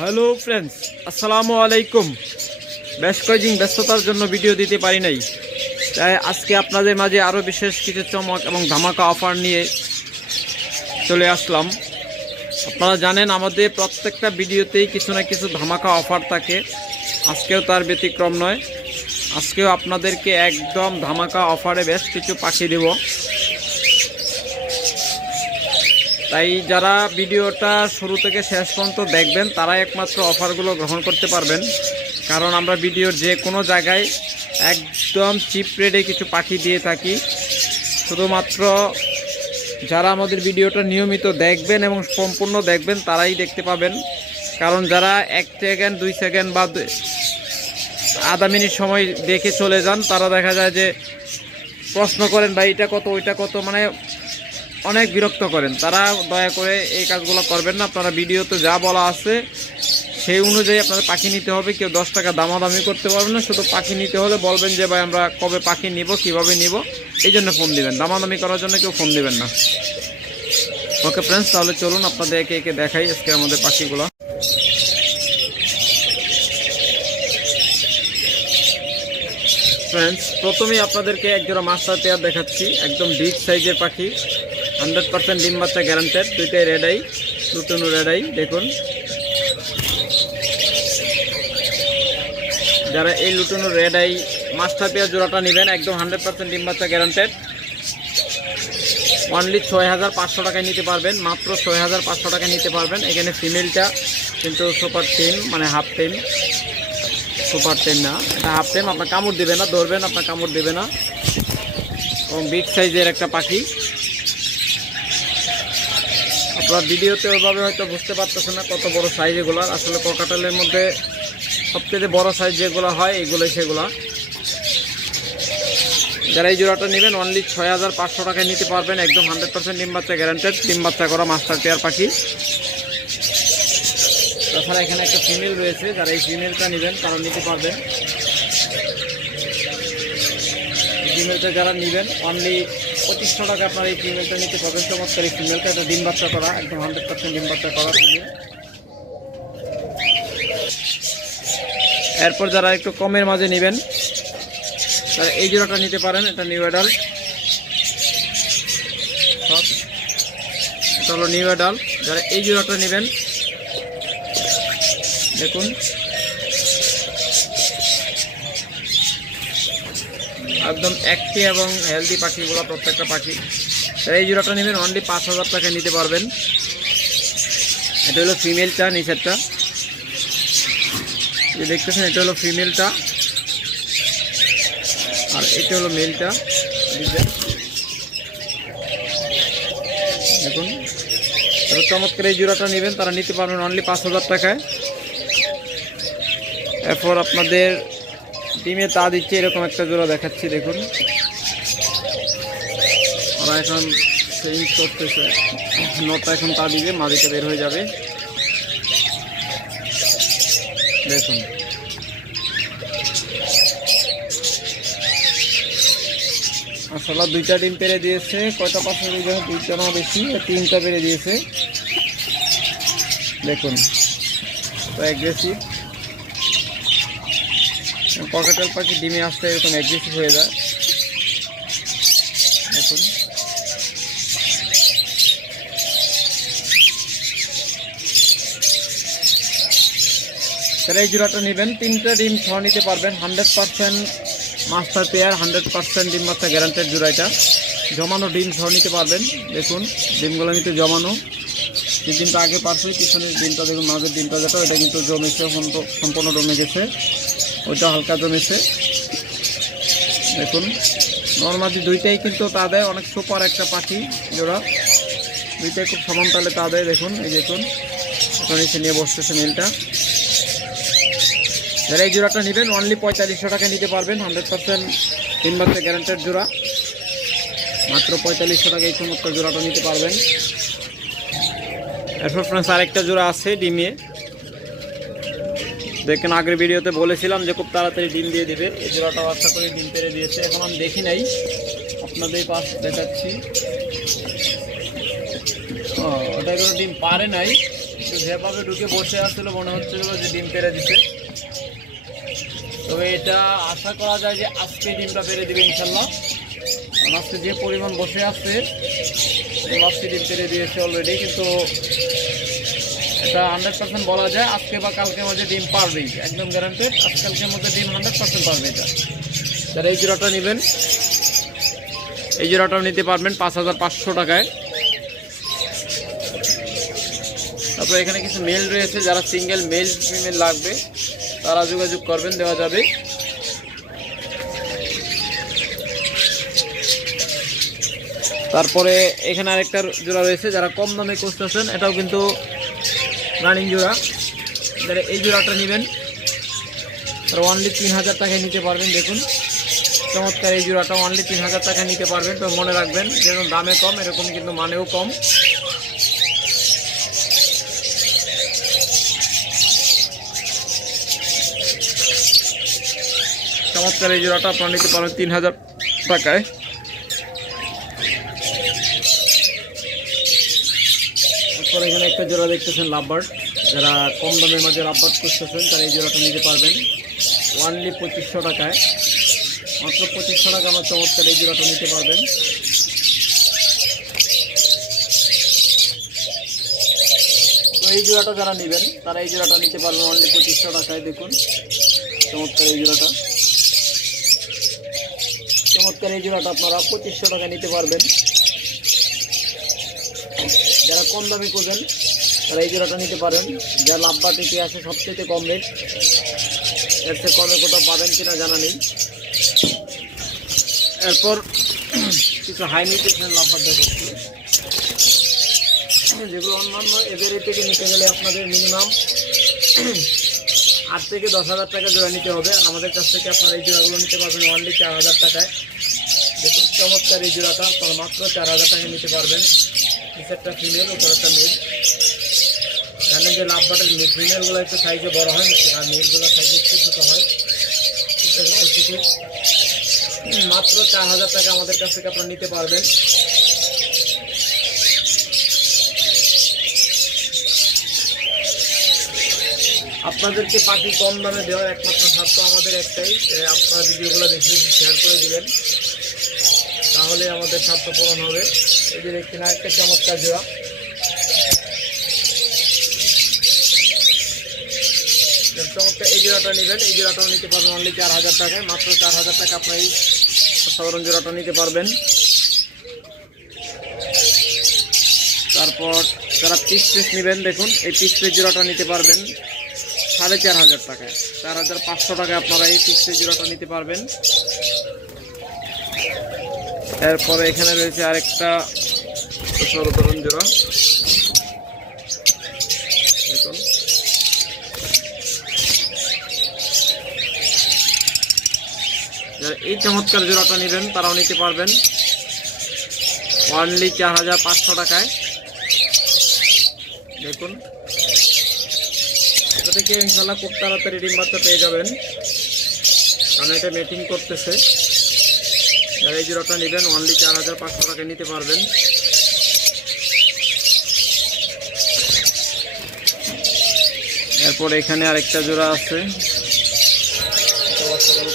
Hello friends, আসসালামু আলাইকুম। বেশ কয়েকদিন ব্যস্ততার জন্য ভিডিও দিতে পারি নাই, তাই আজকে আপনাদের মাঝে আরও বিশেষ কিছু চমক এবং ধামাকা অফার নিয়ে চলে আসলাম। আপনারা জানেন আমাদের প্রত্যেকটা ভিডিওতেই কিছু না কিছু ধামাকা অফার থাকে, আজকেও তার ব্যতিক্রম নয়। আজকেও আপনাদেরকে একদম ধামাকা অফারে বেশ কিছু পাখি দেব। তাই যারা ভিডিওটা শুরু থেকে শেষ পর্যন্ত দেখবেন তারাই একমাত্র অফারগুলো গ্রহণ করতে পারবেন, কারণ আমরা ভিডিওর যে কোনো জায়গায় একদম চিপ রেটে কিছু পাখি দিয়ে থাকি। শুধুমাত্র যারা আমাদের ভিডিওটা নিয়মিত দেখবেন এবং সম্পূর্ণ দেখবেন তারাই দেখতে পাবেন, কারণ যারা 1 সেকেন্ড 2 সেকেন্ড বা আধা মিনিট সময় দেখে চলে যান তারা দেখা যায় যে প্রশ্ন করেন ভাই এটা কত ওইটা কত, মানে অনেক বিরক্ত করেন। তারা দয়া করে এই কাজগুলো করবেন না। আপনারা ভিডিওতে যা বলা আছে সেই অনুযায়ী আপনাদের পাখি নিতে হবে। কেউ 10 টাকা দামাদামি করতে পারবেন না। শুধু পাখি নিতে হলে বলবেন যে ভাই আমরা কবে পাখি নিব, কিভাবে নিব, এই জন্য ফোন দিবেন। দামাদামি করার জন্য কেউ ফোন দিবেন না। ওকে ফ্রেন্ডস, তাহলে চলুন আপনাদের একে একে দেখাই আজকে আমাদের পাখিগুলো। ফ্রেন্ডস, প্রথমেই আপনাদেরকে একজোড়া মাস্টার পেয়ার দেখাচ্ছি, একদম বিগ সাইজের পাখি, 100% ডিম বাচ্চা গ্যারান্টেড। দুইটাই রেড আই, লুটুনু রেড আই। দেখুন, যারা এই লুটুনু রেড আই মাস্টার পেয়ার জোড়াটা নেবেন একদম 100% ডিম বাচ্চা গ্যারান্টেড, অনলি 6500 টাকায় নিতে পারবেন। মাত্র 6500 টাকায় নিতে পারবেন। এখানে ফিমেলটা কিন্তু সুপার টেম, মানে হাফ টেম, সুপার টেম না, এটা হাফ টেম। আপনার কামড় দেবে না, ধরবেন আপনার কামড় দেবে না, এবং বিগ সাইজের একটা পাখি। আপনার ভিডিওতে ওইভাবে হয়তো বুঝতে পারতেছেন না কত বড় সাইজ এগুলো। আসলে ককাটেলের মধ্যে সবচেয়ে বড় সাইজ যেগুলো হয় এগুলোই সেগুলো। যারা এই জোড়াটা নেবেন অনলি 6500 টাকায় নিতে পারবেন, একদম 100% ডিম বাচ্চা গ্যারান্টেড, ডিম বাচ্চা করা মাস্টার পেয়ার পাখি। তাছাড়া এখানে একটা ফিমেল রয়েছে, যারা এই ফিমেলটা নেবেন তারা নিতে পারবেন। ফিমেলটা যারা নেবেন অনলি 2500 টাকা আপনার এই ফিমেলটা নিতে পারবেন। চমৎকার এই ফিমেলটা, এটা ডিম বাচ্চা করা, একদম 100% ডিম বাচ্চা করা ফিমেল। এরপর যারা একটু কমের মাঝে নেবেন তারা এই জোড়াটা নিতে পারেন, এটা নিউ অ্যাডাল্ট, এটা হলো নিউ অ্যাডাল্ট। যারা এই জোড়াটা নেবেন দেখুন একদম অ্যাক্টিভ এবং হেলদি পাখিগুলো, প্রত্যেকটা পাখি। তারা এই জোড়াটা নেবেন অনলি 5000 টাকায় নিতে পারবেন। এটা হলো ফিমেলটা, নিচেরটা যে দেখতেছেন এটা হলো ফিমেলটা, আর এটা হলো মেলটা। দেখুন, তারা চমৎকার এই জোড়াটা নেবেন তারা নিতে পারবেন অনলি 5000 টাকায়। এরপর আপনাদের ডিমে তা দিচ্ছে এরকম একটা জোড়া দেখাচ্ছি। দেখুন, ওরা এখন চেঞ্জ করতেছে, নটা এখন তা দিবে, মাদিটা বের হয়ে যাবে। দেখুন, আসলে 2টা ডিম পেরে দিয়েছে। কয়টা পাশে 2টা না বেশি, 3টা পেরে দিয়েছে। দেখুন, অ্যাগ্রেসিভ ককাটেল পাখি ডিমে আসতে এরকম অ্যাগ্রেসিভ হয়ে যায়। দেখুন, তারা এই জোড়াটা নেবেন 3টা ডিম সহ নিতে পারবেন। 100% মাস্টার পেয়ার, 100% ডিম বাচ্চা গ্যারান্টেড জোড়া। এটা জমানো ডিম সহ নিতে পারবেন। দেখুন, ডিমগুলো নিতে জমানো, যে ডিমটা আগে পারছে পিছনের ডিমটা দেখুন, মাঝের ডিমটা যেটা ওইটা কিন্তু জমেছে, সম্পূর্ণ জমে গেছে, ওইটা হালকা জমেছে। দেখুন, নর্মালি দুইটাই কিন্তু তা দেয়, অনেক সুপার একটা পাখি জোড়া, দুইটাই খুব সমান তালে তা দেয়। দেখুন, এই দেখুন ওটা নিচে নিয়ে বসতেছে মেলটা। যারা এই জোড়াটা নেবেন অনলি 4500 টাকা নিতে পারবেন, 100% ডিম বাচ্চা গ্যারান্টেড জোড়া। মাত্র 4500 টাকা এই চমৎকার জোড়াটা নিতে পারবেন। এরপর ফ্রেন্ডস আরেকটা জোড়া আছে ডিমে, দেখেন আগের ভিডিওতে বলেছিলাম যে খুব তাড়াতাড়ি ডিম দিয়ে দিবে। এই জোড়াটাও আশা করি ডিম পেরে দিয়েছে, এখন আমি দেখি নাই, আপনাদের পাশ দেখাচ্ছি। ওটা কোনো ডিম পারে নাই, তো যেভাবে ঢুকে বসে আসছিল মনে হচ্ছিল যে ডিম পেড়ে দিতে, তবে এটা আশা করা যায় যে আজকে ডিমটা পেড়ে দিবে ইনশাল্লাহ। কারণ আজকে যে পরিমাণ বসে আসছে আজকে ডিম পেড়ে দিয়েছে অলরেডি, কিন্তু এটা 100% বলা যায় আজকে বা কালকের মধ্যে ডিম পারবেই, একদম গ্যারান্টেড আজকালকের মধ্যে ডিম 100% পারবে। এটা যারা এই জোড়াটা নেবেন এই জোড়াটাও নিতে পারবেন 5500 টাকায়। তারপর এখানে কিছু মেল রয়েছে, যারা সিঙ্গেল মেল ফিমেল লাগবে তারা যোগাযোগ করবেন, দেওয়া যাবে। তারপরে এখানে আরেকটা জোড়া রয়েছে, যারা কম দামে খুঁজতেছেন, এটাও কিন্তু রানিং জোড়া। যারা এই জোড়াটা নেবেন তারা অনলি 3000 টাকায় নিতে পারবেন। দেখুন চমৎকার এই জোড়াটা অনলি 3000 টাকায় নিতে পারবেন। তো মনে রাখবেন যেরকম দামে কম এরকম কিন্তু মানেও কম। চমৎকার এই জোড়াটা আপনারা নিতে পারেন 3000 টাকায়। তারপর এখানে একটা জোড়া দেখতেছেন লাভবার্ড, যারা কম দামের মাঝে লাভবার্ড করতেছেন তারা এই জোড়াটা নিতে পারবেন অনলি 2500 টাকায়। মাত্র 2500 টাকা আমার চমৎকার এই জোড়াটা নিতে পারবেন। তো এই জোড়াটা যারা নেবেন তারা এই জোড়াটা নিতে পারবেন অনলি 2500 টাকায়। দেখুন চমৎকার এই জোড়াটা, চমৎকার এই জোড়াটা আপনারা 2500 টাকা নিতে পারবেন। যারা কম দামি খোঁজেন তারা এই জোড়াটা নিতে পারেন। যা লাভবার্ড ইতিহাসে সবচেয়ে কম রেট, এর চেয়ে কমে কোথাও পাবেন কিনা জানা নেই। এরপর কিছু হাই নিউট্রিশন লাভবার্ড দেখাচ্ছি, যেগুলো অন্যান্য এদের থেকে নিতে গেলে আপনাদের মিনিমাম 8 থেকে 10,000 টাকা জোড়া নিতে হবে। আর আমাদের কাছ থেকে আপনারা এই জোড়াগুলো নিতে পারবেন অনলি 4000 টাকায়। দেখুন চমৎকার এই জোড়াটা আপনারা মাত্র 4000 টাকায় নিতে পারবেন। নিচেরটা ফিমেল, উপর একটা মেল। জানেন যে লাভবার্ডের ফিমেলগুলো একটু সাইজে বড় হয় আর মেলগুলো সাইজে একটু ছোটো হয়। মাত্র 4000 টাকা আমাদের কাছ থেকে আপনারা নিতে পারবেন। আপনাদেরকে পাখি কম দামে দেওয়ার একমাত্র স্বার্থ আমাদের একটাই, আপনারা ভিডিওগুলো বেশি বেশি শেয়ার করে দেবেন, তাহলে আমাদের স্বার্থ পূরণ হবে। এই যে দেখছেন আরেকটা চমৎকার জোড়া, চমৎকার এই জোড়াটা নেবেন, এই জোড়াটাও নিতে পারবেন অনলি 4000 টাকায়। মাত্র 4000 টাকা আপনার এই সাধারণ জোড়াটা নিতে পারবেন। তারপর যারা পিস নেবেন, দেখুন এই পিস জোড়াটা নিতে পারবেন 4500 টাকায়। 4500 টাকায় আপনারা এই পিস জোড়াটা নিতে পারবেন। এরপরে এখানে রয়েছে আরেকটা সাধারণ জোড়া, দেখুন যারা এই চমৎকার জোড়াটা নেবেন তারাও নিতে পারবেন অনলি 4500 টাকায়। দেখুন এটা থেকে ইনশাল্লাহ খুব তাড়াতাড়ি ডিম বাচ্চা পেয়ে যাবেন, কারণ এটা মেটিং করতেছে। যারা এই জোড়াটা নেবেন অনলি 4500 টাকায় নিতে পারবেন। এরপর এখানে আরেকটা জোড়া আছে,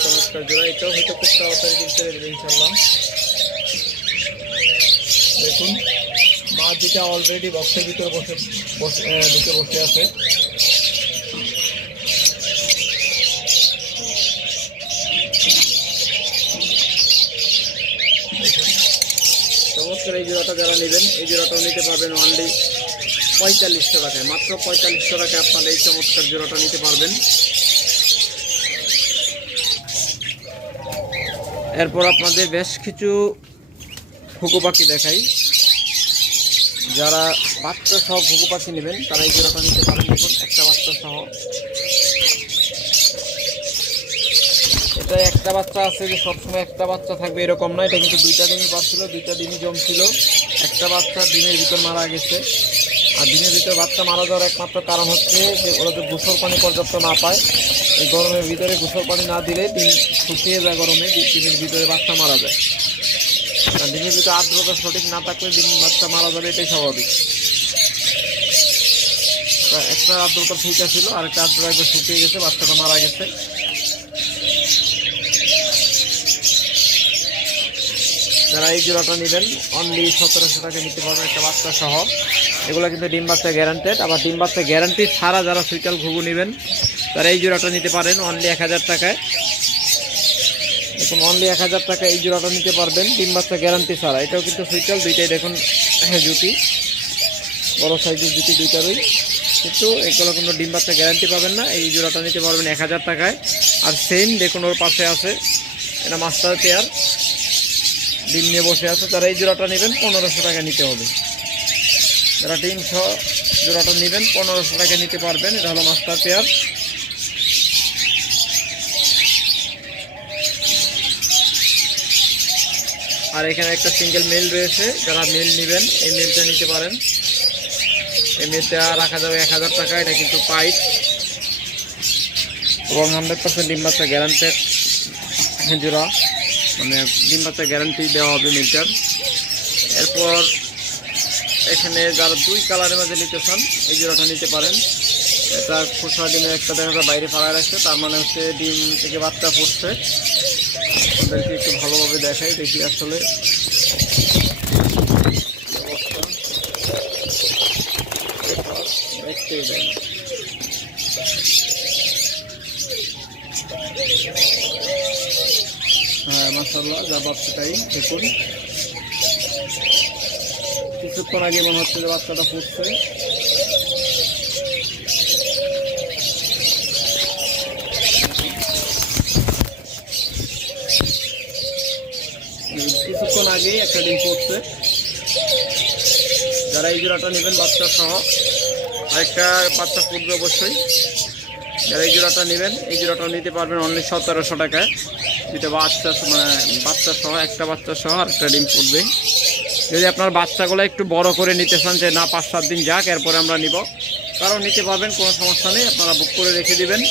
চমৎকার জোড়া, এটাও হয়তো খুব তাড়াতাড়ি ডিম পেড়ে দেবে ইনশাল্লাহ। দেখুন মা দুটা অলরেডি বক্সের ভিতরে ঢুকে বসে আছে। চমৎকার এই জোড়াটা যারা নেবেন এই জোড়াটাও নিতে পারবেন অনলি 4500 টাকায়। মাত্র 4500 টাকায় আপনারা এই চমৎকার জোড়াটা নিতে পারবেন। এরপর আপনাদের বেশ কিছু ঘুঘু পাখি দেখাই, যারা বাচ্চা সহ ঘুঘু পাখি নেবেন তারা এই জোড়াটা নিতে পারেন। দেখুন একটা বাচ্চা সহ, এটা একটা বাচ্চা আছে যে সবসময় একটা বাচ্চা থাকবে এরকম না, এটা কিন্তু 2টা ডিমই পাচ্ছিল, 2টা ডিমই জমছিল। একটা বাচ্চা ডিমের ভিতর মারা গেছে, আর ডিমের ভিতর বাচ্চা মারা যাওয়ার একমাত্র কারণ হচ্ছে যে ওরা যে গোসল পানি পর্যাপ্ত না পায়। এই গরমের ভিতরে গোসল পানি না দিলে ডিম শুকিয়ে যায়, গরমে ডিমের ভিতরে বাচ্চা মারা যায়। কারণ ডিমের ভিতরে আর্দ্রতা সঠিক না থাকলে ডিম বাচ্চা মারা যাবে, এটাই স্বাভাবিক। একটা আদ্রতা ঠিক ছিল, আর একটা আদ্রতা একবার শুকিয়ে গেছে, বাচ্চাটা মারা গেছে। যারা এই জোড়াটা নেবেন অনলি 1700 টাকা নিতে পারবেন একটা বাচ্চা সহ। এগুলো কিন্তু ডিম বাচ্চা গ্যারান্টেড। আবার ডিম বাচ্চা গ্যারান্টি ছাড়া যারা সুইটাল ঘুঘু নেবেন তারা এই জোড়াটা নিতে পারেন অনলি 1000 টাকায়। দেখুন অনলি 1000 টাকা এই জোড়াটা নিতে পারবেন ডিম বাচ্চা গ্যারান্টি ছাড়া। এটাও কিন্তু সুইটাল দুইটাই দেখুন জুটি, বড় সাইজের জুটি দুইটারই, কিন্তু এগুলো কোনো ডিম বাচ্চা গ্যারান্টি পাবেন না। এই জোড়াটা নিতে পারবেন 1000 টাকায়। আর সেম দেখুন ওর পাশে আছে, এটা মাস্টার পেয়ার ডিম নিয়ে বসে আছে। তারা এই জোড়াটা নেবেন 1500 টাকা নিতে হবে। যারা ডিম সহ জোড়াটা নেবেন 1500 টাকা নিতে পারবেন। এটা হলো মাস্টার পেয়ার। আর এখানে একটা সিঙ্গেল মেল রয়েছে, যারা মেল নেবেন এই মেলটা নিতে পারেন। এই মেলটা রাখা যাবে 1000 টাকা। এটা কিন্তু পাইট এবং 100% ডিম বাচ্চা গ্যারান্টেড জোড়া, মানে ডিম বাচ্চা গ্যারান্টি দেওয়া হবে মিলটার। এরপর এখানে যারা 2 কালারের মধ্যে নিতে চান এই জোড়াটা নিতে পারেন। এটা খোসা ডিমের একটা দেখা যায় বাইরে ফাড়া রাখছে, তার মানে হচ্ছে ডিম থেকে বাচ্চা ফুটছে। ওদেরকে একটু ভালোভাবে দেখাই, দেখি আসলে দেখতেই দেয়। হ্যাঁ মাশাআল্লাহ, যা বাচ্চাটাই দেখুন, কিছুক্ষণ আগে মনে হচ্ছে যে বাচ্চাটা ফুটছে। কিছুক্ষণ আগেই একটা ডিম ফুটছে। যারা এই জোড়াটা নেবেন বাচ্চা সহ, আরেকটা বাচ্চা ফুটবে অবশ্যই। যারা এই জোড়াটা নেবেন এই জোড়াটা নিতে পারবেন অনলি 1700 টাকায়। যেটা বাচ্চা মানে বাচ্চা সহ, একটা বাচ্চা সহ আর একটা ডিম ফুটবে। যদি আপনার বাচ্চাগুলো একটু বড় করে নিতে চান, যে না 5-7 দিন যাক এরপরে আমরা নিব, কারণ নিতে পারবেন, কোনো সমস্যা নেই। আপনারা বুক করে রেখে দিবেন,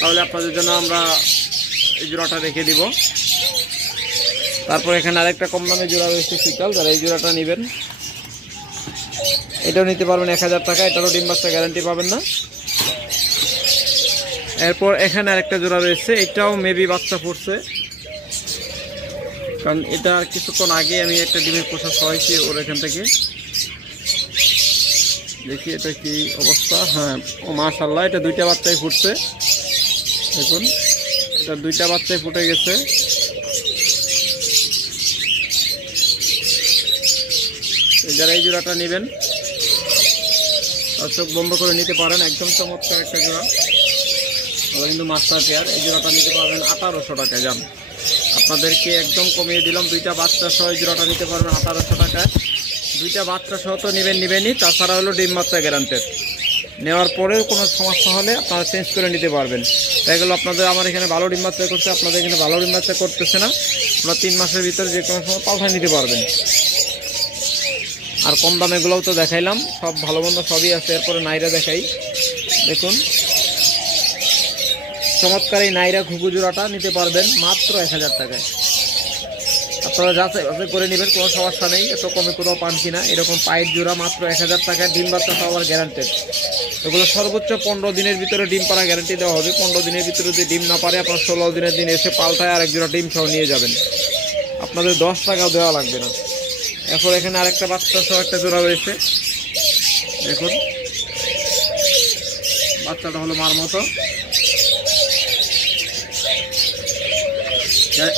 তাহলে আপনাদের জন্য আমরা এই জোড়াটা রেখে দিব। তারপর এখানে আরেকটা কম দামে জোড়া রয়েছে শীতল, যারা এই জোড়াটা নেবেন এটাও নিতে পারবেন 1000 টাকা। এটারও ডিম বাচ্চা গ্যারান্টি পাবেন না। এরপর এখানে আরেকটা জোড়া রয়েছে, এটাও মেবি বাচ্চা ফুটছে, কারণ এটা কিছুক্ষণ আগে আমি একটা ডিমের পোষা সরাইছি ওর এখান থেকে। দেখি এটা কি অবস্থা। হ্যাঁ ও মাশাআল্লাহ, এটা 2টা বাচ্চাই ফুটছে। দেখুন এটা 2টা বাচ্চাই ফুটে গেছে। যারা এই জোড়াটা নেবেন চোখ বন্ধ করে নিতে পারেন, একদম চমৎকার একটা জোড়া। ওরা কিন্তু মাস্টার পেয়ার। এই জোড়াটা নিতে পারবেন 1800 টাকায়। যান আপনাদেরকে একদম কমিয়ে দিলাম, 2টা বাচ্চা সহ এই জোড়াটা নিতে পারবেন 1800 টাকায়। 2টা বাচ্চা সহ তো নেবেনই, তাছাড়া হলো ডিম বাচ্চা গ্যারান্টেড। নেওয়ার পরেও কোনো সমস্যা হলে আপনারা চেঞ্জ করে নিতে পারবেন। তাই গেলো আপনাদের আমার এখানে ভালো ডিম বাচ্চা করছে, আপনাদের এখানে ভালো ডিম বাচ্চা করতেছে না, আপনারা 3 মাসের ভিতরে যে কোনো সময় পাল্টায় নিতে পারবেন। আর কম দামেগুলোও তো দেখাইলাম, সব ভালো মন্দ সবই আছে। এরপরে নাইরা দেখাই, দেখুন চমৎকার এই নাইরা ঘুঘু জোড়াটা নিতে পারবেন মাত্র 1000 টাকায়। আপনারা যাচাই বাছাই করে নেবেন, কোনো সমস্যা নেই। এত কমে কোথাও পান কিনা এরকম পাইট জোড়া মাত্র 1000 টাকায়, ডিম বাচ্চা পাওয়ার গ্যারান্টেড। এগুলো সর্বোচ্চ 15 দিনের ভিতরে ডিম পাড়া গ্যারান্টি দেওয়া হবে। 15 দিনের ভিতরে যদি ডিম না পারে, আপনার 16 দিনের দিন এসে পাল্টায় আরেক জোড়া ডিম সহ নিয়ে যাবেন, আপনাদের 10 টাকাও দেওয়া লাগবে না। এরপর এখানে আরেকটা বাচ্চা সহ একটা জোড়া রয়েছে, দেখুন বাচ্চাটা হলো মার মতো।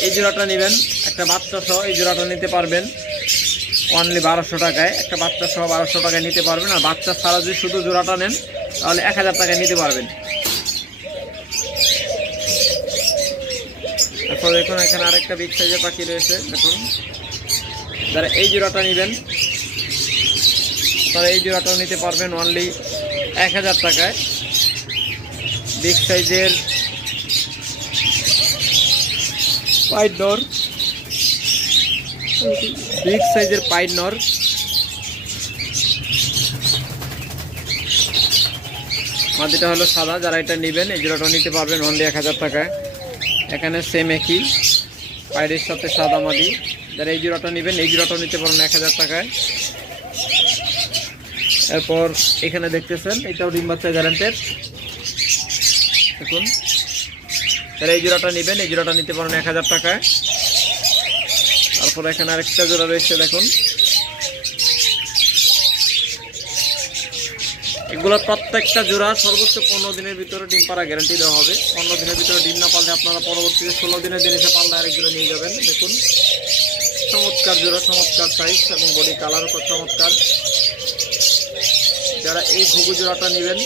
এই জোড়াটা নেবেন একটা বাচ্চা সহ, এই জোড়াটা নিতে পারবেন অনলি 1200 টাকায়। একটা বাচ্চা সহ 1200 টাকায় নিতে পারবেন। আর বাচ্চা ছাড়া যদি শুধু জোড়াটা নেন তাহলে 1000 টাকায় নিতে পারবেন। তারপর দেখুন এখানে আরেকটা বিগ সাইজের পাখি রয়েছে, দেখুন যারা এই জোড়াটা নেবেন তারা এই জোড়াটাও নিতে পারবেন অনলি 1000 টাকায়। বিগ সাইজের পাইট নর, বিগ সাইজের পাইট নর। মাদিটা হলো সাদা, যারা এটা নেবেন এই জোড়াটা নিতে পারবেন অনলি 1000 টাকায়। এখানে সেম একই পাইটের সাথে সাদা মাদি, যারা এই জোড়াটা নেবেন এই জোড়াটাও নিতে পারবেন 1000 টাকায়। এরপর এখানে দেখতেছেন এটাও ডিম বাচ্চা গ্যারান্টেড। দেখুন, তাহলে এই জোড়াটা নেবেন, এই জোড়াটা নিতে পারেন 1000 টাকায়। তারপর এখানে আরেকটা জোড়া রয়েছে, দেখুন এগুলো প্রত্যেকটা জোড়া সর্বোচ্চ 15 দিনের ভিতরে ডিম পাড়া গ্যারান্টি দেওয়া হবে। 15 দিনের ভিতরে ডিম না পারলে আপনারা পরবর্তীতে 16 দিনের দিন এসে পারলে আরেক জোড়া নিয়ে যাবেন। দেখুন চমৎকার জোড়া, চমৎকার সাইজ এবং বডি কালার চমৎকার। যারা এই ঘুঘু জোড়াটা নেবেন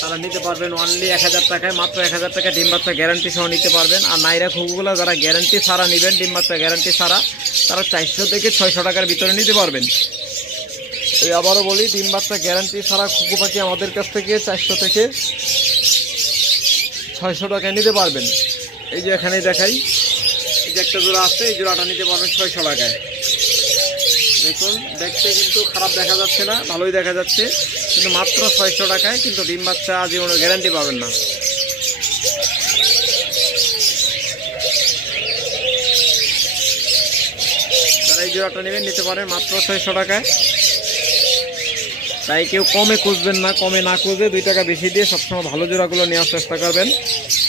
তারা নিতে পারবেন অনলি 1000 টাকায়, মাত্র 1000 টাকা ডিম বাচ্চা গ্যারান্টি সহ নিতে পারবেন। আর নাইরা ঘুঘুগুলো যারা গ্যারান্টি ছাড়া নেবেন, ডিম বাচ্চা গ্যারান্টি ছাড়া, তারা 400 থেকে 600 টাকার ভিতরে নিতে পারবেন। এই আবারও বলি, ডিম বাচ্চা গ্যারান্টি ছাড়া ঘুঘু পাখি আমাদের কাছ থেকে 400 থেকে 600 টাকায় নিতে পারবেন। এই যে এখানে দেখাই, এই যে একটা জোড়া আছে, এই জোড়াটা নিতে পারবেন 600 টাকায়। দেখুন দেখতে কিন্তু খারাপ দেখা যাচ্ছে না, ভালোই দেখা যাচ্ছে, কিন্তু মাত্র 600 টাকায়, কিন্তু ডিম বাচ্চা জীবনে গ্যারান্টি পাবেন না। যারা এই জোড়াটা নেবেন নিতে পারেন মাত্র 600 টাকায়। তাই কেউ কমে খুঁজবেন না, কমে না খুঁজে 2 টাকা বেশি দিয়ে সবসময় ভালো জোড়াগুলো নেওয়ার চেষ্টা করবেন।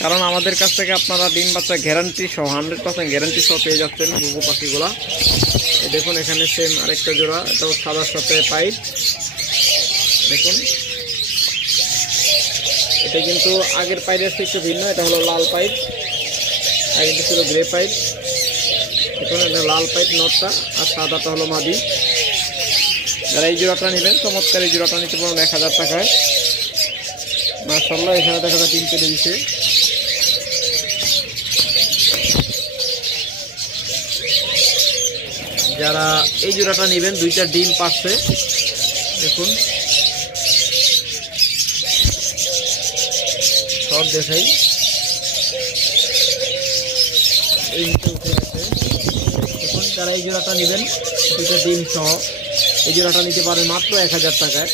কারণ আমাদের কাছ থেকে আপনারা ডিম বাচ্চা গ্যারান্টি সহ 100% গ্যারান্টি সহ পেয়ে যাচ্ছেন ঘুঘু পাখিগুলা। এই দেখুন এখানে সেম আরেকটা জোড়া, এটাও সাদার সাথে পাইপ। দেখুন এটা কিন্তু আগের পাইপের থেকে একটু ভিন্ন, এটা হলো লাল পাইপ, আগেটা ছিল গ্রে পাইপ। দেখুন এটা লাল পাইপ নটটা, আর সাদাটা হলো মাদি। যারা এই জোড়াটা নেবেন, চমৎকার এই জোড়াটা নিতে পারবেন 1000 টাকায়। মাশাআল্লাহ এখানে দেখা যায় 3 পেটে দিচ্ছে। যারা এই জোড়াটা নেবেন, 2টা ডিম পাচ্ছে। দেখুন সব দেখাই, এই উঠে গেছে। দেখুন যারা এই জোড়াটা নেবেন 2টা ডিম সহ, এই জোড়াটা নিতে পারেন মাত্র 1000 টাকায়।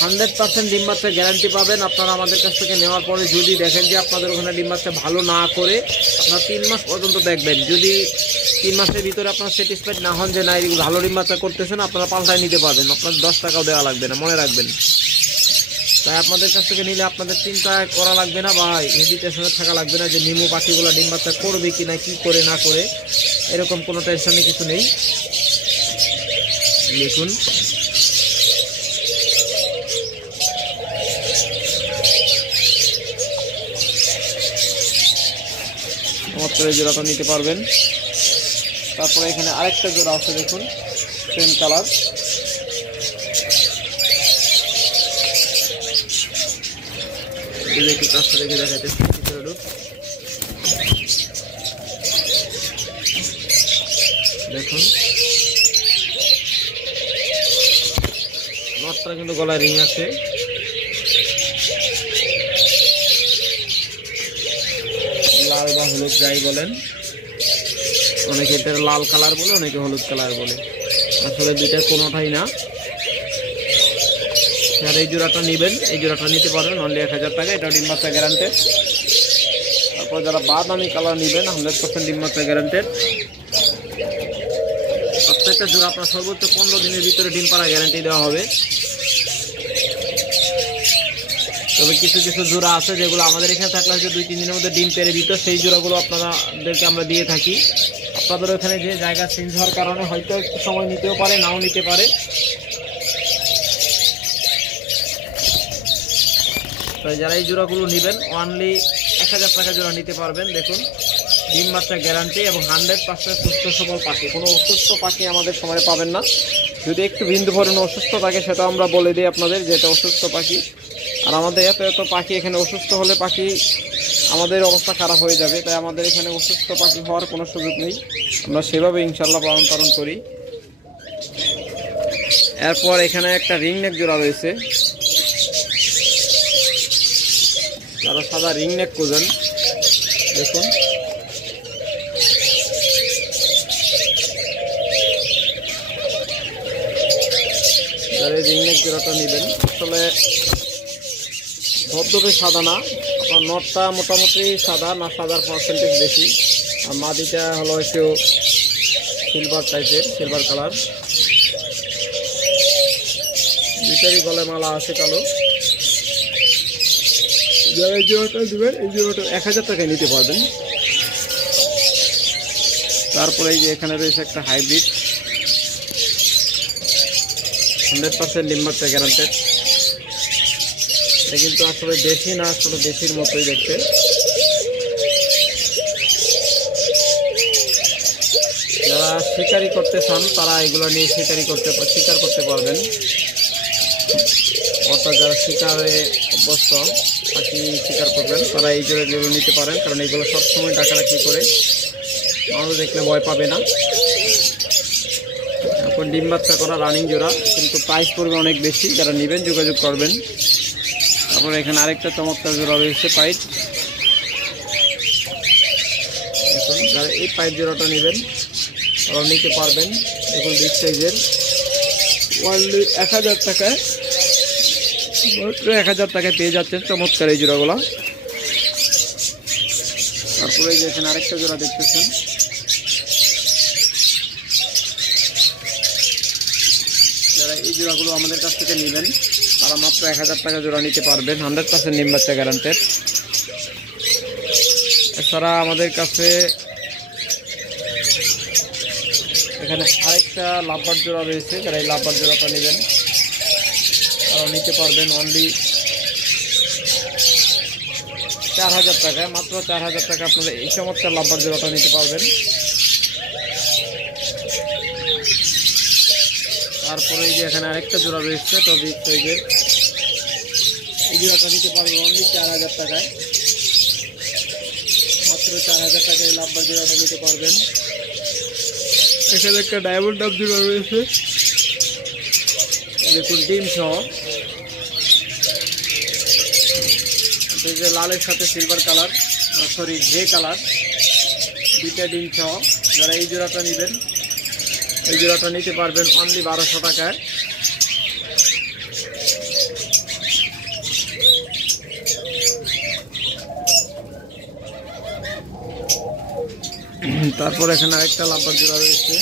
100% ডিম বাচ্চা গ্যারান্টি পাবেন আপনারা আমাদের কাছ থেকে নেওয়ার পরে। যদি দেখেন যে আপনাদের ওখানে ডিম বাচ্চা ভালো না করে, আপনারা 3 মাস পর্যন্ত দেখবেন। যদি 3 মাসের ভিতরে আপনারা স্যাটিসফাইড না হন যে না এগুলো ভালো ডিম বাচ্চা করতেছেন, আপনারা পাল্টায় নিতে পারবেন, আপনার 10 টাকাও দেওয়া লাগবে না, মনে রাখবেন। তাই আপনাদের কাছ থেকে নিলে আপনাদের চিন্তা করা লাগবে না বা হেজিটেশনে থাকা লাগবে না যে নিমু পাখিগুলো ডিম বাচ্চা করবে কি না, কি করে না করে, এরকম কোনো টেনশনে কিছু নেই। দেখুন মাত্র এই জোড়াটা নিতে পারবেন। তারপরে এখানে আরেকটা জোড়া আছে, দেখুন সেম কালার। একটু কাছটা দেখে দেখাইতেছি, দেখুন নটটা কিন্তু গলায় রিং আছে। লাল বা হলুদ যাই বলেন, অনেকে এটা লাল কালার বলে, অনেকে হলুদ কালার বলে, আসলে 2টার কোনোটাই না। যারা এই জোড়াটা নেবেন, এই জোড়াটা নিতে পারবেন অনলি 1000 টাকা, এটা ডিম বাচ্চা গ্যারান্টেড। তারপর যারা বাদামি কালার নেবেন 100% ডিম বাচ্চা গ্যারান্টেড। প্রত্যেকটা জোড়া আপনার সর্বোচ্চ 15 দিনের ভিতরে ডিম পাড়া গ্যারান্টি দেওয়া হবে। তবে কিছু কিছু জোড়া আছে যেগুলো আমাদের এখানে থাকলে হচ্ছে 2-3 দিনের মধ্যে ডিম পেড়ে দিত, সেই জোড়াগুলো আপনাদেরকে আমরা দিয়ে থাকি। আপনাদের ওখানে যে জায়গা চেঞ্জ হওয়ার কারণে হয়তো একটু সময় নিতেও পারে, নাও নিতে পারে। তাই যারা এই জোড়াগুলো নেবেন অনলি 1000 টাকা জোড়া নিতে পারবেন। দেখুন ডিম বাচ্চা গ্যারান্টি এবং 100% সুস্থ সবল পাখি, কোনো অসুস্থ পাখি আমাদের সময় পাবেন না। যদি একটু বিন্দু পরিমাণ অসুস্থ থাকে সেটা আমরা বলে দিই আপনাদের যে এটা অসুস্থ পাখি। আর আমাদের এত এত পাখি এখানে অসুস্থ হলে পাখি আমাদের অবস্থা খারাপ হয়ে যাবে, তাই আমাদের এখানে অসুস্থ পাখি হওয়ার কোনো সুযোগ নেই, আমরা সেভাবে ইনশাল্লাহ পালন পালন করি। এরপর এখানে একটা রিং নেক জোড়া রয়েছে, যারা সাদা রিং নেক খুঁজেন দেখুন যারা রিং নেক জোড়াটা নেবেন, আসলে ধবধবে সাদা না, আপনার নটটা মোটামুটি সাদা না, সাদার পার্সেন্টেজ বেশি। আর মাদিটা হলো একটু সিলভার টাইপের, সিলভার কালার। দুইটারই গলায় মালা আছে কালো। যারা এই জোড়াটা দেবেন এই জোড়াটা 1000 টাকায় নিতে পারবেন। তারপরে এই যে এখানে রয়েছে একটা হাইব্রিড 100% ডিম বাচ্চা গ্যারান্টেড। এটা কিন্তু আসলে দেশি না, আসলে দেশির মতোই দেখতে। যারা শিকারি করতে চান তারা এগুলো নিয়ে শিকার করতে পারবেন। অর্থাৎ যারা শিকারে অভ্যস্ত, পাখি শিকার করবেন, তারা এই জোড়াগুলো নিতে পারেন, কারণ এইগুলো সবসময় ডাকাডাকি করে, মানুষ দেখলে ভয় পাবে না। এখন ডিম বাচ্চা করা রানিং জোড়া, কিন্তু প্রাইস পড়বে অনেক বেশি। যারা নেবেন যোগাযোগ করবেন। তারপরে এখানে আরেকটা চমৎকার জোড়া রয়েছে পাইট। এখন যারা এই পাইট জোড়াটা নেবেন তারাও নিতে পারবেন। দেখুন বিগ সাইজের, ওয়ানলি 1000 টাকায়, মাত্র 1000 টাকায় পেয়ে যাচ্ছেন চমৎকার এই জোড়াগুলো। তারপরে যে এখানে আরেকটা জোড়া দেখতেছেন, যারা এই জোড়াগুলো আমাদের কাছ থেকে নেবেন তারা মাত্র 1000 টাকা জোড়া নিতে পারবেন, 100% ডিম বাচ্চা গ্যারান্টেড। এছাড়া আমাদের কাছে এখানে আরেকটা লাভবার্ড জোড়া রয়েছে। যারা এই লাভবার্ড জোড়াটা নেবেন তারা নিতে পারবেন অনলি 4000 টাকায়, মাত্র 4000 টাকা আপনারা এই চমৎকার লাভবার্ড জোড়াটা নিতে পারবেন। তারপরে এই যে এখানে আরেকটা জোড়া রয়েছে তো বিগ সাইজের, এই জোড়াটা নিতে পারবেন অনলি 4000 টাকায়, মাত্র 4000 টাকায় লাভবার্ড জোড়াটা নিতে পারবেন। এখানে একটা ডায়মন্ড ডাব জোড়া রয়েছে, দেখুন ডিম সহ, লালের সাথে silver colour, sorry grey colour, দুইটা ডিম সহ। যারা এই জোড়াটা নেবেন এই জোড়াটা নিতে পারবেন অনলি 1200 টাকায়। তারপর এখানে আরেকটা লাভবার্ড জোড়া রয়েছে,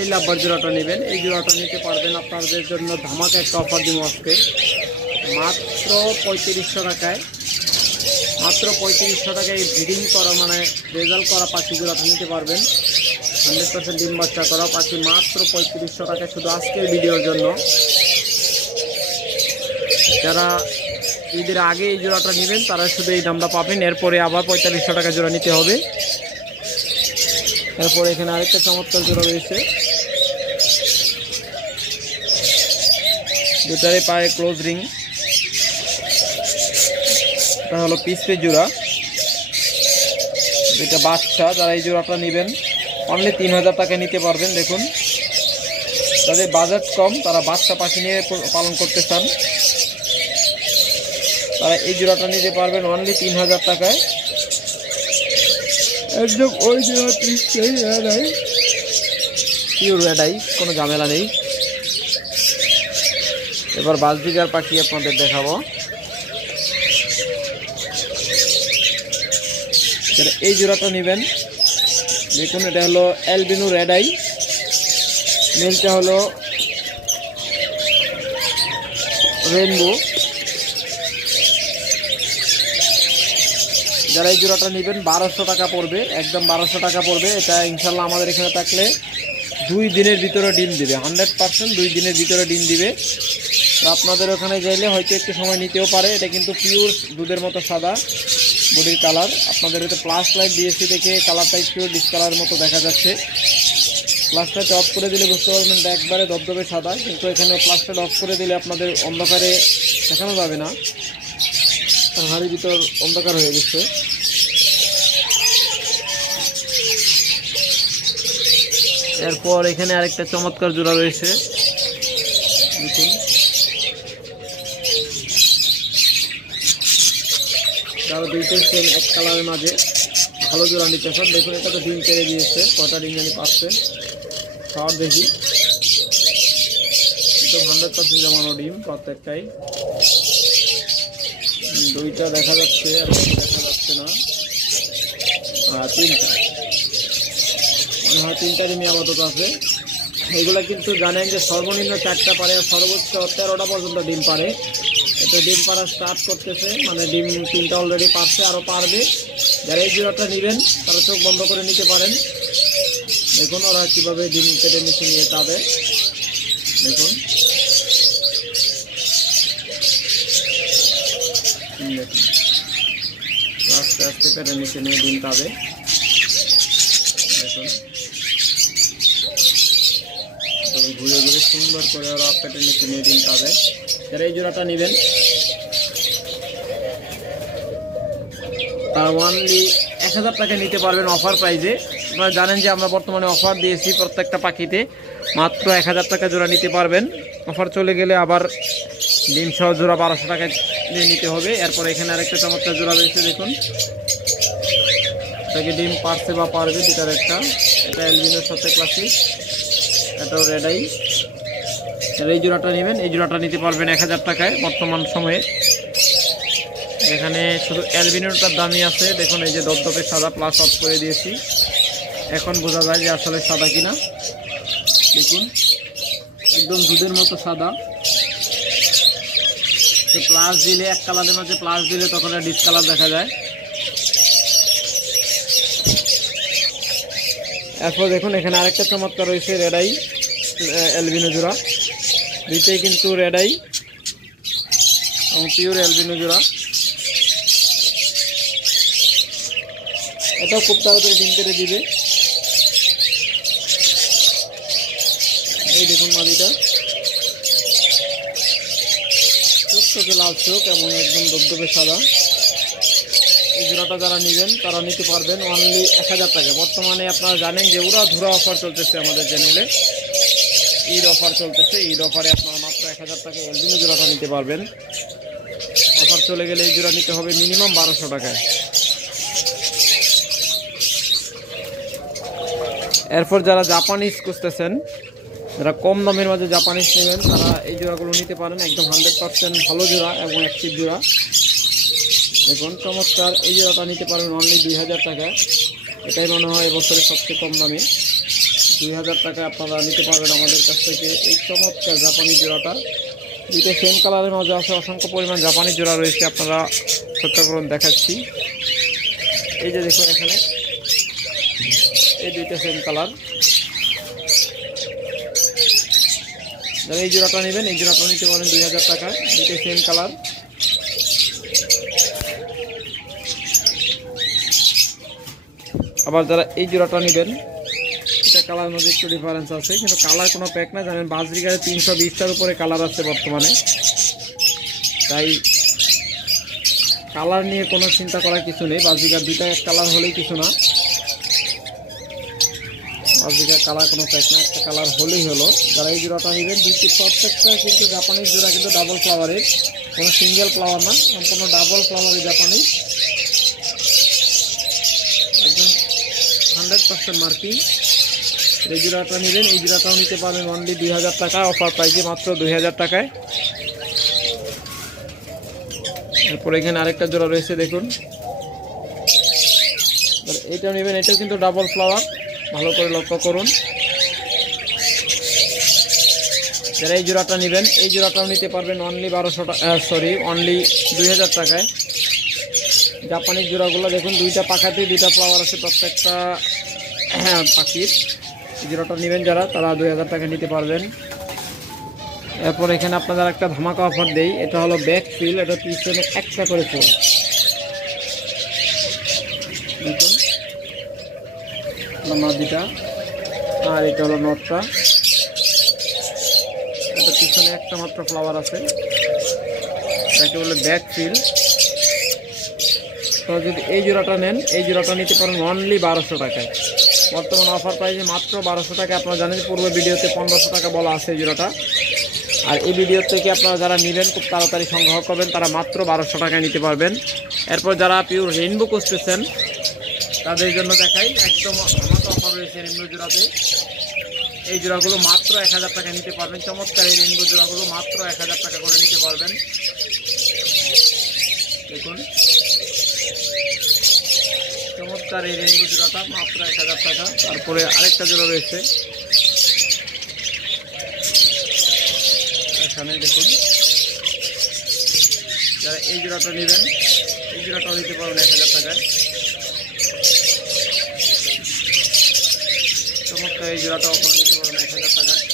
এই লাভবার্ড জোড়াটা নেবেন, এই জোড়াটা নিতে পারবেন। আপনাদের জন্য ধামাকা একটা অফার দিব আজকে, মাত্র 3500 টাকায়, মাত্র 3500 টাকায় ব্রিডিং করা মানে রেজাল্ট করা পাখি জোড়াটা নিতে পারবেন। 100% ডিম বাচ্চা করা পাখি মাত্র 3500 টাকায়, শুধু আজকের ভিডিওর জন্য। যারা ঈদের আগে এই জোড়াটা নেবেন তারা শুধু এই দামটা পাবেন, এরপরে আবার 4500 টাকা জোড়া নিতে হবে। এরপরে এখানে আরেকটা চমৎকার জোড়া রয়েছে, দুটারে পায়ে ক্লোজ রিং, এটা হলো পিসপে জোড়া, দুটা বাচ্চা। যারা এই জোড়াটা নেবেন অনলি 3000 টাকা নিতে পারবেন। দেখুন যাদের বাজেট কম, তারা বাচ্চা পাখি নিয়ে পালন করতে চান, তারা এই জোড়াটা নিতে পারবেন অনলি 3000 টাকায়। একদম ওই জোড়া পিওর রেড আই, কোনো ঝামেলা নেই। এবার বাজবিগার পাখি আপনাদের দেখাবো। এই জোড়াটা নেবেন, দেখুন এটা হলো অ্যালবিনো রেড আই, মেলটা হলো রেনবো। যারা এই জোড়াটা নেবেন 1200 টাকা পড়বে, একদম 1200 টাকা পড়বে। এটা ইনশাল্লাহ আমাদের এখানে থাকলে 2 দিনের ভিতরে ডিম দিবে, 100% 2 দিনের ভিতরে ডিম দিবে। তো আপনাদের ওখানে গেলে হয়তো একটু সময় নিতেও পারে। এটা কিন্তু পিওর দুধের মতো সাদা বডির কালার। আপনাদের এতে প্লাস লাইট দিয়েছি দেখে কালারটা একটু ডিসকালারের মতো দেখা যাচ্ছে। প্লাসটা অফ করে দিলে বুঝতে পারবেন এটা একবারে ধবধবে সাদা, কিন্তু এখানে প্লাসটা অফ করে দিলে আপনাদের অন্ধকারে দেখানো যাবে না, হাড়ির ভিতর অন্ধকার হয়ে গেছে। এরপর এখানে আরেকটা চমৎকার জোড়া রয়েছে, দেখুন তার দুইটাই সেম এক কালারের মাঝে, ভালো জোড়া নিতে সব। দেখুন এটা তো ডিম পেরে দিয়েছে, কটা ডিম জানি পাচ্ছে সব দেখি, তো 100% জমানো ডিম প্রত্যেকটাই। দুইটা দেখা যাচ্ছে, আর দেখা যাচ্ছে না, তিনটা মনে হয়, তিনটা ডিমই আপাতত আছে। এগুলা কিন্তু জানেন যে সর্বনিম্ন 4টা পারে, আর সর্বোচ্চ 13টা পর্যন্ত ডিম পারে। এটা ডিম পাড়া স্টার্ট করতেছে, মানে ডিম 3টা অলরেডি পারছে, আরও পারবে। যারা এই জোড়াটা নেবেন তারা চোখ বন্ধ করে নিতে পারেন। দেখুন ওরা কীভাবে ডিম পেটে নিচে নিয়ে যাবে, দেখুন দেখুন আস্তে আস্তে পেটে নিচে নিয়ে ডিম পাবে। দেখুন ঘুরে ঘুরে সুন্দর করে ওরা পেটের নিচে নিয়ে ডিম পাবে। যারা এই জোড়াটা নেবেন তারা অনলি 1000 টাকা নিতে পারবেন অফার প্রাইজে। আপনারা জানেন যে আমরা বর্তমানে অফার দিয়েছি প্রত্যেকটা পাখিতে মাত্র 1000 টাকা জোড়া নিতে পারবেন। অফার চলে গেলে আবার ডিম সহ জোড়া 1200 টাকা দিয়ে নিতে হবে। এরপর এখানে আরেকটা চমৎকার জোড়া রয়েছে, দেখুন এটাকে ডিম পারছে বা পারবে দুটার একটা। এটা অ্যালবিনোর সাথে ক্লাসিক, এটাও রেডাই। এই জোড়াটা নেবেন, এই জোড়াটা নিতে পারবেন 1000 টাকায় বর্তমান সময়ে। এখানে শুধু অ্যালবিনোটার দামই আছে, দেখুন এই যে দপদপে সাদা, প্লাস অফ করে দিয়েছি, এখন বোঝা যায় যে আসলে সাদা কিনা। দেখুন একদম দুধের মতো সাদা। তো প্লাস দিলে, এক কালারের মাঝে প্লাস দিলে তখন ডিসকালার দেখা যায়। এরপর দেখুন এখানে আরেকটা চমৎকার রয়েছে, রেডাই অ্যালবিনো জোড়া। দুইটাই কিন্তু রেডাই এবং পিওর অ্যালবিনো জোড়া। এটাও খুব তাড়াতাড়ি ডিম পেড়ে দিবে। এই দেখুন মাদিটা, চোখ চোখে লাল চোখ এবং একদম দবদবে সাদা। এই জোড়াটা যারা নেবেন তারা নিতে পারবেন অনলি 1000 টাকা। বর্তমানে আপনারা জানেন যে উড়া ধুরা অফার চলতেছে আমাদের চ্যানেলে, ঈদ অফার চলতেছে। ঈদ অফারে আপনারা মাত্র 1000 টাকা অ্যালবিনো জোড়াটা নিতে পারবেন। অফার চলে গেলে এই জোড়া নিতে হবে মিনিমাম 1200 টাকায়। এরপর যারা জাপানিজ খুঁজতেছেন, যারা কম দামের মাঝে জাপানিজ নেবেন তারা এই জোড়াগুলো নিতে পারেন। একদম 100% ভালো জোড়া এবং অ্যাক্টিভ জোড়া। দেখুন চমৎকার, এই জোড়াটা নিতে পারবেন অনলি 2000 টাকা। এটাই মনে হয় এবছরের সবচেয়ে কম দামে। 2000 টাকা আপনারা নিতে পারবেন আমাদের কাছ থেকে এই চমৎকার জাপানি জোড়াটা। দুইটা সেম কালারের মাঝে আছে, অসংখ্য পরিমাণ জাপানি জোড়া রয়েছে। আপনারা সত্যি করুন দেখাচ্ছি, এই যে দেখুন এখানে এই দুইটা সেম কালার। যারা এই জোড়াটা নেবেন এই জোড়াটা নিতে পারেন 2000 টাকা, দুইটা সেম কালার। আবার যারা এই জোড়াটা নেবেন, এটা কালার মধ্যে একটু ডিফারেন্স আছে, কিন্তু কালার কোনো প্যাক না। জানেন বাজরিগারে 320টার উপরে কালার আছে বর্তমানে, তাই কালার নিয়ে কোনো চিন্তা করার কিছু নেই। বাজরিগার দুইটা এক কালার হলেই কিছু না, বাজরিগার কালার কোনো প্যাক না, একটা কালার হলেই হলো। যারা এই জোড়াটা নেবেন, দুইটি প্রত্যেকটা কিন্তু জাপানিজ জোড়া, কিন্তু ডাবল ফ্লাওয়ারের, কোনো সিঙ্গেল ফ্লাওয়ার না, সম্পূর্ণ ডাবল ফ্লাওয়ারের জাপানিজ, একদম 100% মার্কিং। এই জোড়াটা নেবেন, এই জোড়াটাও নিতে পারবেন অনলি 2000 টাকা, অফার প্রাইসে মাত্র 2000 টাকায়। এরপর এখানে আরেকটা জোড়া রয়েছে, দেখুন এটা নেবেন, এটাও কিন্তু ডাবল ফ্লাওয়ার, ভালো করে লক্ষ্য করুন। যারা এই জোড়াটা নেবেন এই জোড়াটাও নিতে পারবেন অনলি 1200 টাকা, অনলি 2000 টাকায়। জাপানিজ জোড়াগুলো দেখুন, দুইটা পাখাতেই দুইটা ফ্লাওয়ার আছে প্রত্যেকটা পাখির। এই জোড়াটা নেবেন যারা, তারা 2000 টাকা নিতে পারবেন। এরপর এখানে আপনাদের একটা ধামাকা অফার দেই, এটা হলো ব্যাক ফিল, এটা পিছনে একটা করে ফুল। দেখুন মাদিটা, আর এটা হলো নটটা, এটা পিছনে একটা মাত্র ফ্লাওয়ার আছে, এটাকে বলে ব্যাক ফিল। তো যদি এই জোড়াটা নেন, এই জোড়াটা নিতে পারেন অনলি 1200 টাকায়। বর্তমান অফার প্রাইসে মাত্র 1200 টাকা। আপনারা জানেন পূর্ব ভিডিওতে 1500 টাকা বলা আছে এই জোড়াটা, আর এই ভিডিও থেকে আপনারা যারা নেবেন খুব তাড়াতাড়ি সংগ্রহ করবেন, তারা মাত্র 1200 টাকায় নিতে পারবেন। এরপর যারা পিওর রেইনবো খুঁজতেছেন তাদের জন্য দেখাই, একদম আমাকে অফার রয়েছে রেইনবো জোড়াতে। এই জোড়াগুলো মাত্র 1000 টাকা নিতে পারবেন। চমৎকার এই রেইনবো জোড়াগুলো মাত্র 1000 টাকা করে নিতে পারবেন। দেখুন চমৎকার এই রেইনবো জোড়াটা মাত্র 1000 টাকা। তারপরে আরেকটা জোড়া রয়েছে এখানে দেখুন, যারা এই জোড়াটা নেবেন এই জোড়াটাও নিতে পারবেন 1000 টাকায়। চমৎকার এই জোড়াটাও আপনারা নিতে পারবেন 1000 টাকায়।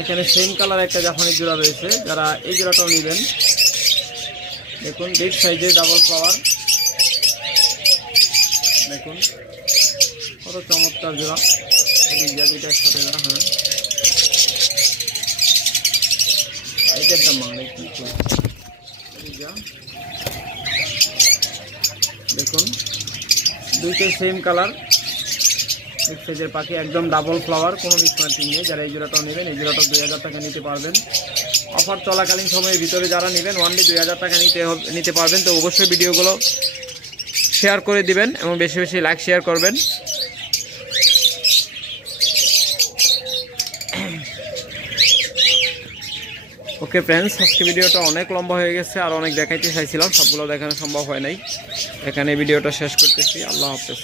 এখানে সেম কালার একটা জাপানি জোড়া রয়েছে, যারা এই জোড়াটাও নেবেন দেখুন বিগ সাইজের ডাবল ফ্লাওয়ার, দেখুন কত চমৎকার জোড়া। দুইটা একসাথে জোড়া, হ্যাঁ এইটার দাম বাংলা কি দেখুন দুইটা সেম কালার বিগ সাইজের পাখি, একদম ডাবল ফ্লাওয়ার, কোনো মিক্স ম্যাচিং নেই। যারা এই জোড়াটাও নেবেন এই জোড়াটাও 2000 টাকা নিতে পারবেন। অফার চলাকালীন সময়ের ভিতরে যারা নেবেন ওনলি 2000 টাকা নিতে পারবেন। তো অবশ্যই ভিডিওগুলো শেয়ার করে দিবেন এবং বেশি বেশি লাইক শেয়ার করবেন। ওকে ফ্রেন্ডস, আজকে ভিডিওটা অনেক লম্বা হয়ে গেছে, আর অনেক দেখাইতে চাইছিলাম, সবগুলো দেখানো সম্ভব হয় নাই। এখানে ভিডিওটা শেষ করতেছি। আল্লাহ হাফেজ।